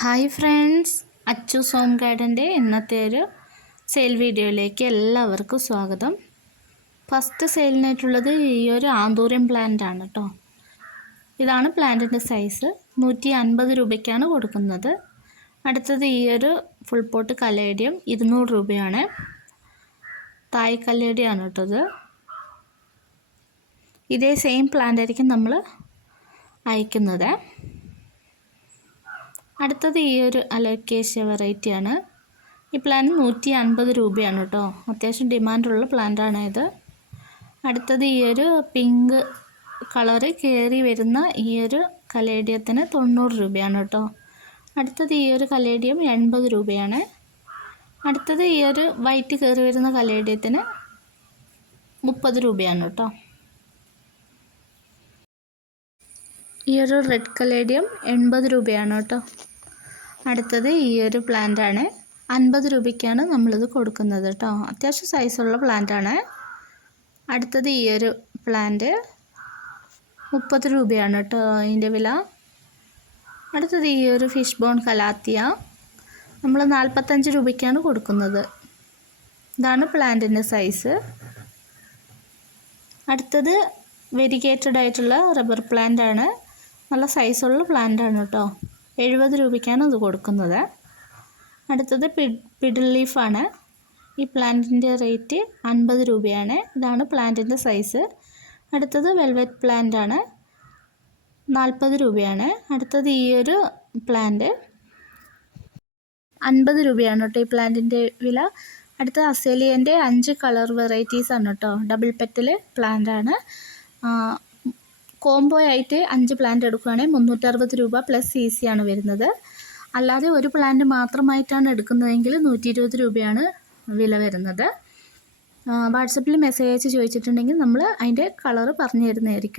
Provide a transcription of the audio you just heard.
Hi friends Achu സോം ഗാർഡന്റെ ഇന്നത്തെ ഒരു സെയിൽ വീഡിയോയിലേക്ക് എല്ലാവർക്കും സ്വാഗതം. ഫസ്റ്റ് സെയിലിനായിട്ടുള്ളത് ഈ ഒരു ആന്തൂര്യം പ്ലാന്റ് ആണ് കേട്ടോ ഇതാണ് പ്ലാന്റിന്റെ സൈസ് നൂറ്റി അൻപത് രൂപയ്ക്കാണ് കൊടുക്കുന്നത്. അടുത്തത് ഈ ഒരു ഫുൾ പോട്ട് കലേഡിയം ഇരുന്നൂറ് രൂപയാണ്. തായ് കലേഡിയാണ് കേട്ടത് ഇതേ. സെയിം പ്ലാന്റ് ആയിരിക്കും നമ്മൾ അയക്കുന്നത്. അടുത്തത് ഈ ഒരു അലോക്കേഷ്യ വെറൈറ്റിയാണ് ഈ പ്ലാൻ നൂറ്റി അൻപത് രൂപയാണ് കേട്ടോ അത്യാവശ്യം ഡിമാൻഡുള്ള പ്ലാന്റാണ് ഇത്. അടുത്തത് ഈ ഒരു പിങ്ക് കളറ് കയറി വരുന്ന ഈ ഒരു കലേഡിയത്തിന് തൊണ്ണൂറ് രൂപയാണ് കേട്ടോ അടുത്തത് ഈ ഒരു കലേഡിയം എൺപത് രൂപയാണ്. അടുത്തത് ഈ ഒരു വൈറ്റ് കയറി വരുന്ന കലേഡിയത്തിന് മുപ്പത് രൂപയാണ് കേട്ടോ ഈ ഒരു റെഡ് കലേഡിയം എൺപത് രൂപയാണ് കേട്ടോ. അടുത്തത് ഈ ഒരു പ്ലാന്റാണ് അൻപത് രൂപയ്ക്കാണ് നമ്മളിത് കൊടുക്കുന്നത് കേട്ടോ. അത്യാവശ്യം സൈസുള്ള പ്ലാന്റാണ് അടുത്തത് ഈ ഒരു പ്ലാന്റ് മുപ്പത് രൂപയാണ് കേട്ടോ അതിന്റെ വില. അടുത്തത് ഈ ഒരു ഫിഷ് ബോൺ കലാത്തിയ. നമ്മൾ നാൽപ്പത്തഞ്ച് രൂപയ്ക്കാണ് കൊടുക്കുന്നത്. ഇതാണ് പ്ലാന്റിന്റെ സൈസ് അടുത്തത് വെരിഗേറ്റഡ് ആയിട്ടുള്ള റബ്ബർ പ്ലാന്റ് ആണ്. നല്ല സൈസുള്ള പ്ലാന്റ് ആണ് കേട്ടോ. എഴുപത് രൂപയ്ക്കാണ് ഇത് കൊടുക്കുന്നത്. അടുത്തത് പിഡിൽ ലീഫാണ്. ഈ പ്ലാന്റിന്റെ റേറ്റ് അൻപത് രൂപയാണ്. ഇതാണ് പ്ലാന്റിന്റെ സൈസ്. അടുത്തത് വെൽവെറ്റ് പ്ലാന്റ് ആണ് നാൽപ്പത് രൂപയാണ്. അടുത്തത് ഈ ഒരു പ്ലാന്റ്. അൻപത് രൂപയാണ് കേട്ടോ ഈ പ്ലാന്റിന്റെ വില. അടുത്ത അസേലിയന്റെ അഞ്ച് കളർ വെറൈറ്റീസ് ആണ് കേട്ടോ. ഡബിൾ പെറ്റൽ പ്ലാന്റ് ആണ് കോംബോ ആയിട്ട് അഞ്ച് പ്ലാന്റ് എടുക്കുകയാണെങ്കിൽ മുന്നൂറ്ററുപത് രൂപ പ്ലസ് സി സി ആണ് വരുന്നത്. അല്ലാതെ ഒരു പ്ലാന്റ് മാത്രമായിട്ടാണ് എടുക്കുന്നതെങ്കിൽ നൂറ്റി ഇരുപത് രൂപയാണ് വില വരുന്നത്. വാട്സപ്പിൽ മെസ്സേജ് അയച്ച് ചോദിച്ചിട്ടുണ്ടെങ്കിൽ നമ്മൾ അതിന്റെ കളറ് പറഞ്ഞു തരുന്നതായിരിക്കും.